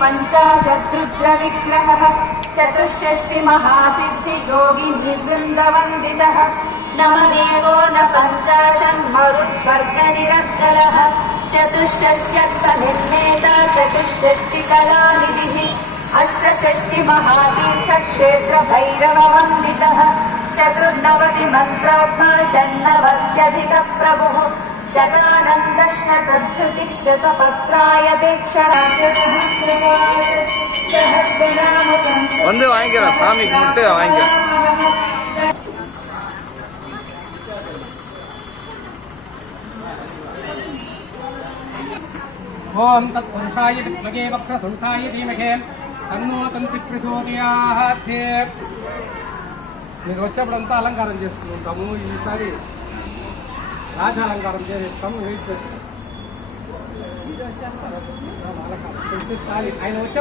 पंचाशद्रुद्रविग्रहः चतुष्षष्टि महासिद्धि योगिनी वृन्दवन्दितः नमदेवो न पञ्चाशन्मरुद्वर्गनिरद्गलः चतुष्षष्ट्यर्थनिर्णेता चतुष्षष्टिकलानिधिः अष्टषष्टि महातीर्थक्षेत्र भैरववन्दितः चतुर्नवति मन्त्रात्मा षण्णवत्यधिकप्रभुः शतानन्द शतधृतिः शतपत्रायते வந்து வாங்கிக்கிறேன் சாமிக்கு மட்டும் வாங்கிக்கிறேன். ओम तत्पुरुषाय विद्महे वक्रतुण्डाय धीमहि तन्नो तन्ति प्रचोदयात्. నేను వచ్చేప్పుడంతా అలంకారం చేసుకుంటాము. ఈసారి రాజాలంకారం చేస్తాము. వెయిట్ చేస్తాం. ఆయన వచ్చే